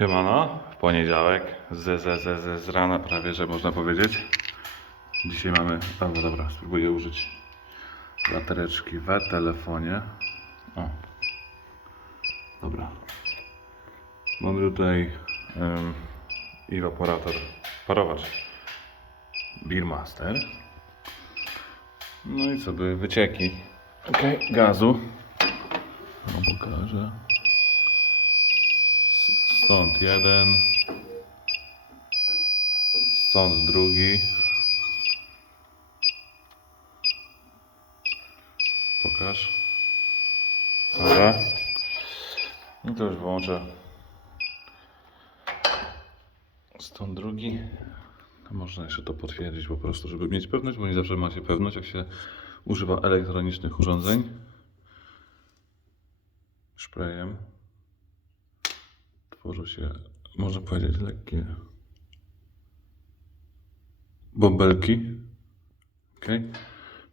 Siemano, poniedziałek, z, z, z, z, z rana prawie, że można powiedzieć. Dzisiaj mamy, albo dobra, spróbuję użyć batereczki w telefonie. O, dobra. Mamy tutaj um, ewaporator, parowacz Beermaster. No i co były wycieki okay, gazu. No pokażę. Stąd jeden. Stąd drugi. Pokaż. Dobra. I to już włączę. Stąd drugi. Można jeszcze to potwierdzić po prostu, żeby mieć pewność, bo nie zawsze macie pewność, jak się używa elektronicznych urządzeń. Szprejem tworzą się, można powiedzieć, lekkie bąbelki. Ok.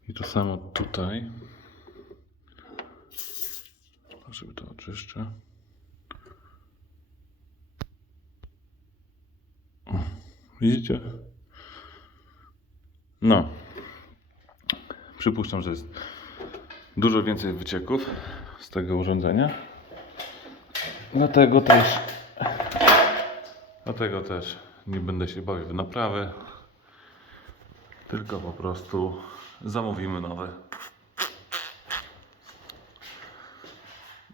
I to samo tutaj. Żeby to oczyszczę. Widzicie? No. Przypuszczam, że jest dużo więcej wycieków z tego urządzenia. Dlatego też Dlatego też nie będę się bawił w naprawy, tylko po prostu zamówimy nowe.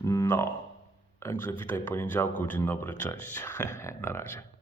No, także witaj poniedziałku, dzień dobry, cześć. Na razie.